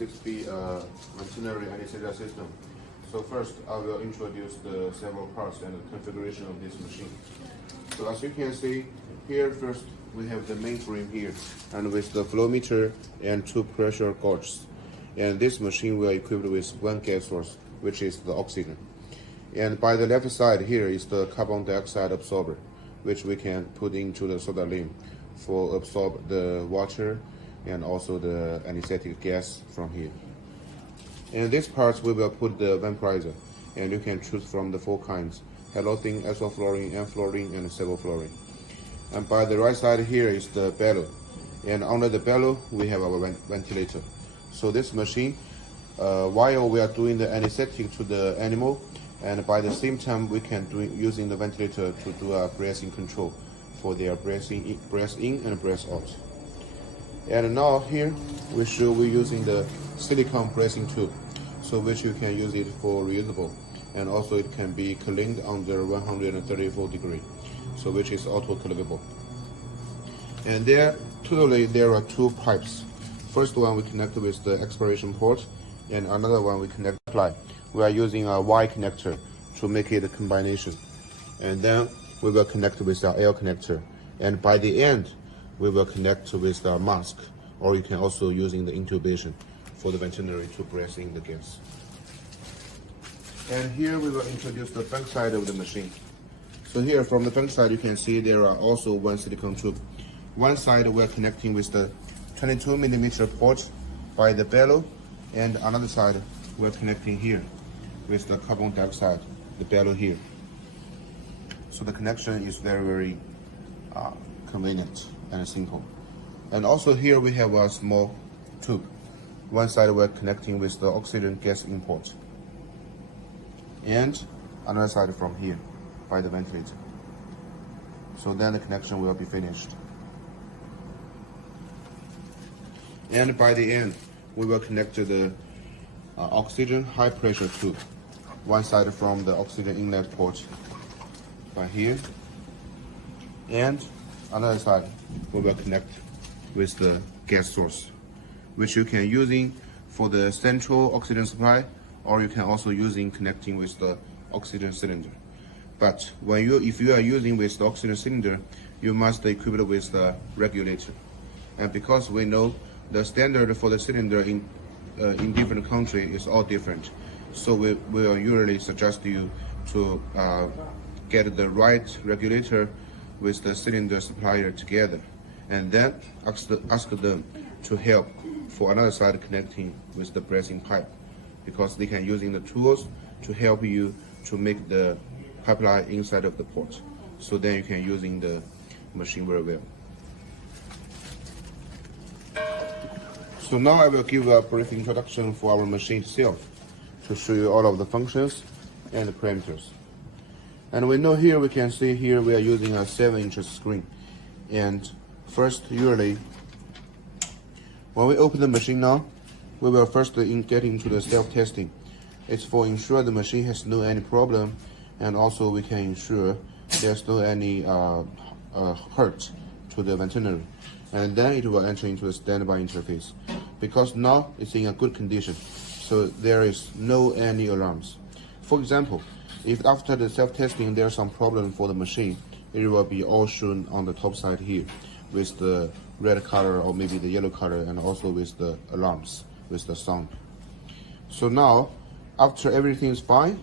DM6B veterinary anesthesia system. So first, I will introduce the several parts and the configuration of this machine. So as you can see, here first we have the mainframe here, and with the flow meter and two pressure gauges. And this machine will equipped with one gas source, which is the oxygen. And by the left side here is the carbon dioxide absorber, which we can put into the soda limb for absorb the water and also the anesthetic gas from here. And this part we will put the vaporizer, and you can choose from the four kinds: halothane, isoflurane, enflurane, and sevoflurane. And by the right side here is the bellow, and under the bellow we have our ventilator. So this machine, while we are doing the anesthetic to the animal, and by the same time we can do using the ventilator to do a breathing control for their breath in and breath out. And now here we're using the silicone breathing tube, so which you can use it for reusable, and also it can be cleaned under 134 degrees, so which is auto cleanable. And there are two pipes. First one we connect with the expiration port, and another one we connect apply. We are using a Y connector to make it a combination, and then we will connect with the L connector, and by the end we will connect with the mask, or you can also using the intubation for the veterinary to breathe in the gas. And here we will introduce the back side of the machine. So here from the back side you can see there are also one silicone tube. One side we are connecting with the 22mm port by the bellow, and another side we are connecting here with the carbon dioxide, the bellow here. So the connection is very convenient and simple. And also here we have a small tube. One side we're connecting with the oxygen gas import, and another side from here by the ventilator. So then the connection will be finished. And by the end, we will connect to the oxygen high pressure tube. One side from the oxygen inlet port by here, and another side we will connect with the gas source, which you can using for the central oxygen supply, or you can also using connecting with the oxygen cylinder. But if you are using with the oxygen cylinder, you must equip it with the regulator. And because we know the standard for the cylinder in different countries is all different, so we will usually suggest you to get the right regulator with the cylinder supplier together, and then ask them to help for another side connecting with the breathing pipe, because they can using the tools to help you to make the pipeline inside of the port. So then you can using the machine very well. So now I will give a brief introduction for our machine itself to show you all of the functions and the parameters. And we know here, we can see here we are using a 7-inch screen. And first, usually, when we open the machine now, we will first get into the self-testing. It's for ensure the machine has no any problem, and also we can ensure there's no any hurt to the veterinary. And then it will enter into a standby interface, because now it's in a good condition, so there is no any alarms. For example, if after the self-testing there's some problem for the machine, it will be all shown on the top side here with the red color or maybe the yellow color, and also with the alarms with the sound. So now, after everything is fine,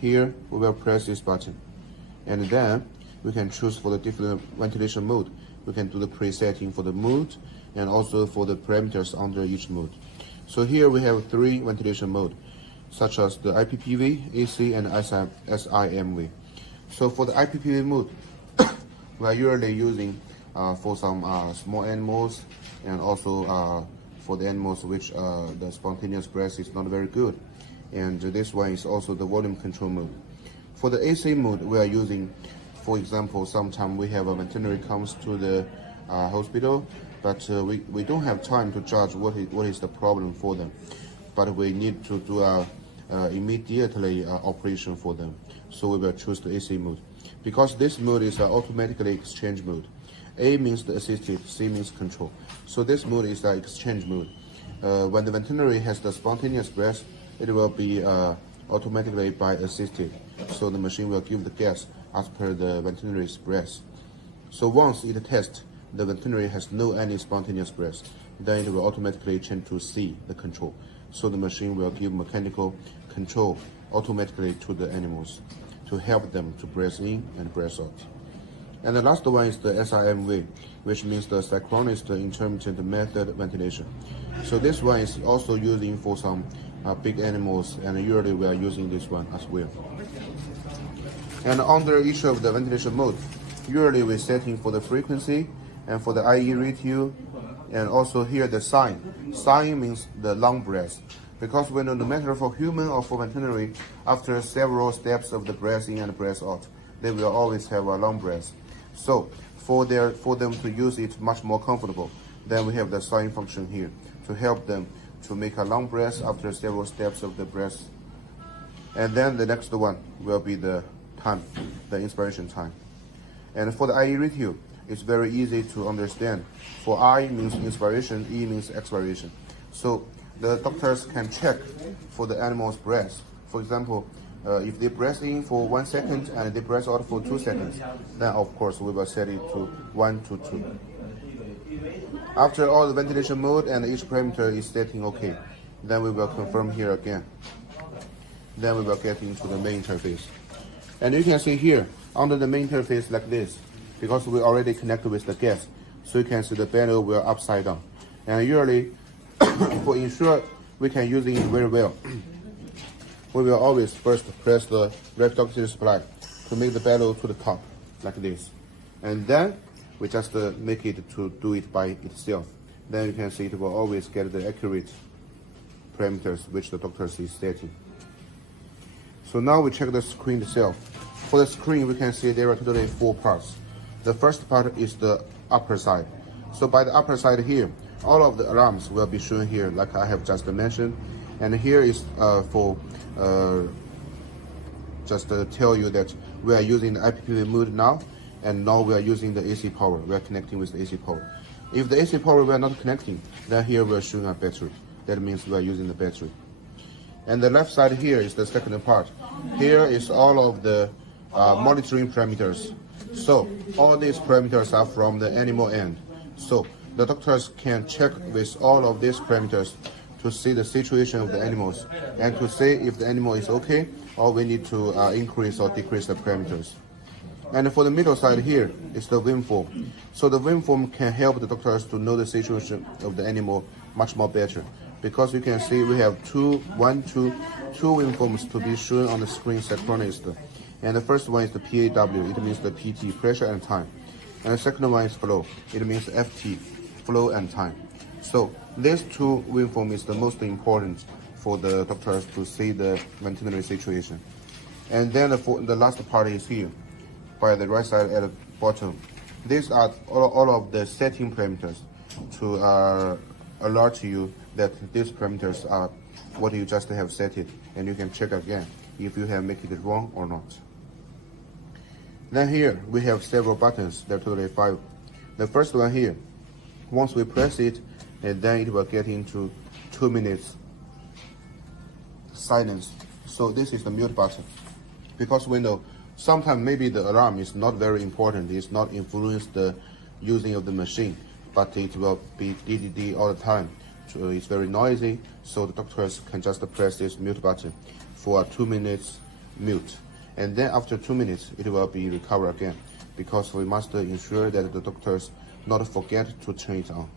here we will press this button, and then we can choose for the different ventilation mode. We can do the presetting for the mode and also for the parameters under each mode. So here we have 3 ventilation modes, such as the IPPV, AC, and SIMV. So for the IPPV mode, we are usually using for some small animals, and also for the animals which the spontaneous breath is not very good. And this one is also the volume control mode. For the AC mode, we are using, for example, sometimes we have a veterinary comes to the hospital, but we don't have time to judge what is the problem for them. But we need to do immediately operation for them. So we will choose the AC mode, because this mode is automatically exchange mode. A means the assisted, C means control. So this mode is the exchange mode. when the veterinary has the spontaneous breath, it will be automatically by assisted. So the machine will give the gas as per the veterinary's breath. So once it tests, the veterinary has no any spontaneous breath, then it will automatically change to C, the control. So the machine will give mechanical control automatically to the animals to help them to breathe in and breathe out. And the last one is the SIMV, which means the synchronous intermittent method ventilation. So this one is also using for some big animals, and usually we are using this one as well. And under each of the ventilation mode, usually we're setting for the frequency and for the IE ratio, and also here the sign. Sign means the long breath, because we know no matter for human or for veterinary, after several steps of the breath in and breath out, they will always have a long breath. So for them to use it much more comfortable, then we have the sign function here to help them to make a long breath after several steps of the breath. And then the next one will be the time, the inspiration time. And for the IE ratio, it's very easy to understand. For I means inspiration, E means expiration. So the doctors can check for the animal's breath. For example, if they breathe in for 1 second and they breathe out for 2 seconds, then of course we will set it to 1 to 2. After all the ventilation mode and each parameter is setting okay, then we will confirm here again. Then we will get into the main interface. And you can see here, under the main interface like this, because we already connected with the gas, so you can see the panel will upside down. And usually, for ensure we can use it very well, we will always first press the rapid oxygen supply to make the bellow to the top, like this. And then we just make it to do it by itself. Then you can see it will always get the accurate parameters which the doctor is setting. So now we check the screen itself. For the screen, we can see there are totally 4 parts. The first part is the upper side. So by the upper side here, all of the alarms will be shown here, like I have just mentioned. And here is for just to tell you that we are using the IPPV mode now, and now we are using the AC power. We are connecting with the AC power. If the AC power we are not connecting, then here we are showing a battery. That means we are using the battery. And the left side here is the second part. Here is all of the monitoring parameters. So all these parameters are from the animal end. So the doctors can check with all of these parameters to see the situation of the animals and to say if the animal is okay or we need to increase or decrease the parameters. And for the middle side here is the waveform. So the waveform can help the doctors to know the situation of the animal much more better. Because you can see we have two waveforms to be shown on the screen synchronized. And the first one is the PAW, it means the PT, pressure and time. And the second one is flow, it means FT, flow and time. So these two waveforms is the most important for the doctors to see the veterinary situation. And then the last part is here, by the right side at the bottom. These are all of the setting parameters to alert you that these parameters are what you just have set it, and you can check again if you have made it wrong or not. Then here we have several buttons, there are totally 5. The first one here, once we press it, and then it will get into 2 minutes silence. So this is the mute button, because we know sometimes maybe the alarm is not very important, it's not influence the using of the machine, but it will be DDD all the time. So it's very noisy, so the doctors can just press this mute button for 2 minutes mute. And then after 2 minutes, it will be recovered again, because we must ensure that the doctors not forget to turn it on.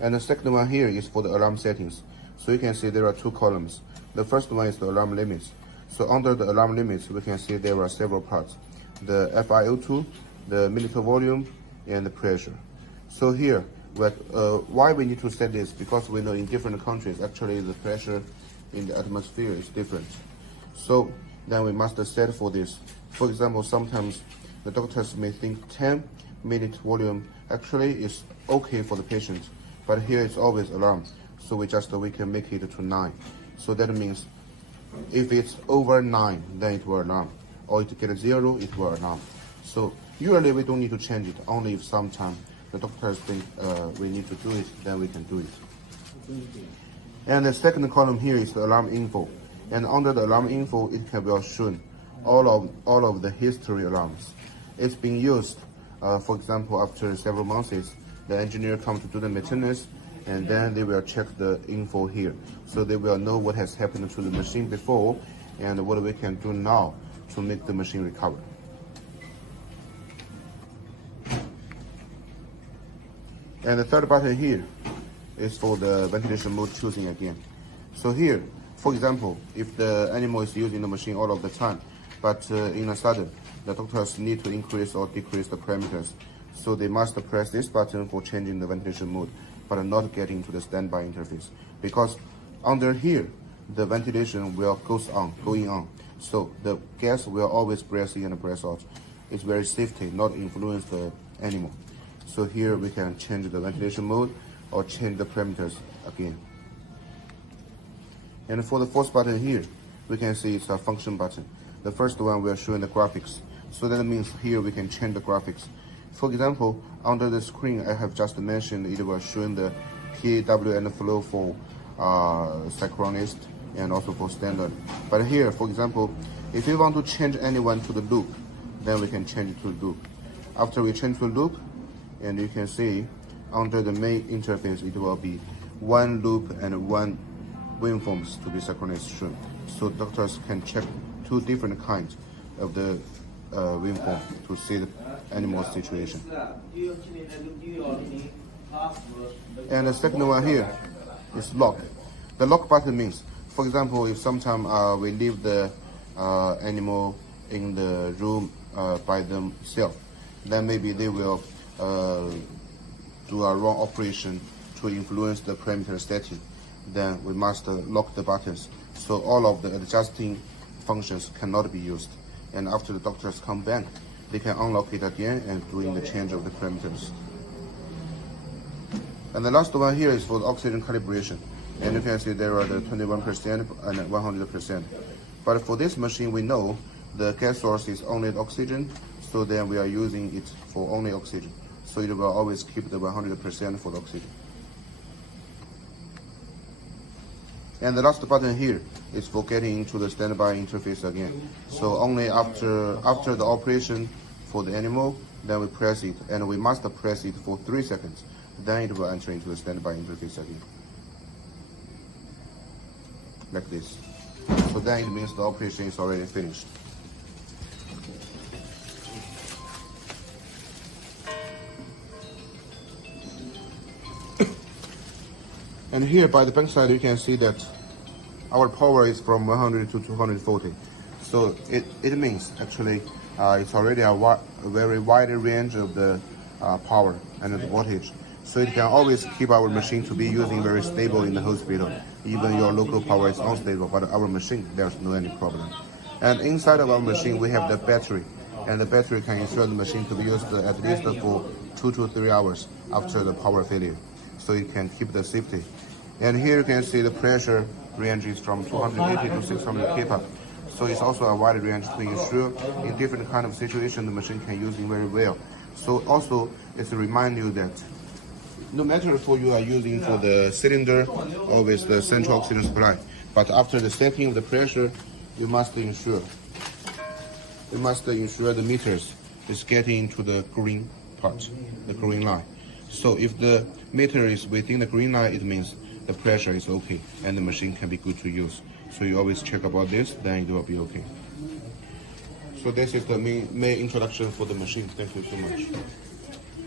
And the second one here is for the alarm settings. So you can see there are 2 columns. The first one is the alarm limits. So under the alarm limits, we can see there are several parts. The FiO2, the milliliter volume, and the pressure. So here, why we need to set this? Because we know in different countries, actually the pressure in the atmosphere is different. So then we must set for this. For example, sometimes the doctors may think 10 minute volume actually is okay for the patient, but here it's always alarm. So we can make it to 9. So that means if it's over 9, then it will alarm. Or if it gets 0, it will alarm. So usually we don't need to change it, only if sometimes the doctors think we need to do it, then we can do it. And the second column here is the alarm info. And under the alarm info, it can be shown all of the history alarms. It's being used, for example, after several months, the engineer comes to do the maintenance, and then they will check the info here. So they will know what has happened to the machine before and what we can do now to make the machine recover. And the third button here is for the ventilation mode choosing again. So here, for example, if the animal is using the machine all of the time, but in a sudden, the doctors need to increase or decrease the parameters. So they must press this button for changing the ventilation mode, but not getting to the standby interface. Because under here, the ventilation will going on. So the gas will always breath in and breath out. It's very safety, not influence the animal. So here we can change the ventilation mode or change the parameters again. And for the fourth button here, we can see it's a function button. The first one we are showing the graphics. So that means here we can change the graphics. For example, under the screen I have just mentioned, it was showing the PW and flow for synchronous and also for standard. But here, for example, if we want to change anyone to the loop, then we can change it to loop. After we change to loop, and you can see under the main interface, it will be one loop and one waveforms to be synchronized shown. So doctors can check two different kinds of the waveform to see the animal situation. And the second one here is lock. The lock button means, for example, if sometime we leave the animal in the room by themselves, then maybe they will do a wrong operation to influence the parameter setting. Then we must lock the buttons, so all of the adjusting functions cannot be used. And after the doctors come back, they can unlock it again and doing the change of the parameters. And the last one here is for the oxygen calibration. And you can see there are the 21% and 100%. But for this machine, we know the gas source is only the oxygen, so then we are using it for only oxygen. So it will always keep the 100% for the oxygen. And the last button here is for getting into the standby interface again. So only after the operation for the animal, then we press it, and we must press it for 3 seconds. Then it will enter into the standby interface again. Like this. So then it means the operation is already finished. And here by the back side, you can see that our power is from 100 to 240. So it means actually it's already a very wide range of the power and the voltage. So it can always keep our machine to be using very stable in the hospital. Even your local power is unstable, but our machine, there's no any problem. And inside of our machine, we have the battery. And the battery can ensure the machine to be used at least for 2 to 3 hours after the power failure. So it can keep the safety. And here you can see the pressure ranges from 280 to 600 kPa. So it's also a wide range to ensure in different kind of situation the machine can use it very well. So also it's to remind you that no matter if you are using for the cylinder or with the central oxygen supply, but after the setting of the pressure, you must ensure the meters is getting to the green part, the green line. So if the meter is within the green line, it means the pressure is okay and the machine can be good to use. So you always check about this, then it will be okay. So this is the main introduction for the machine. Thank you so much.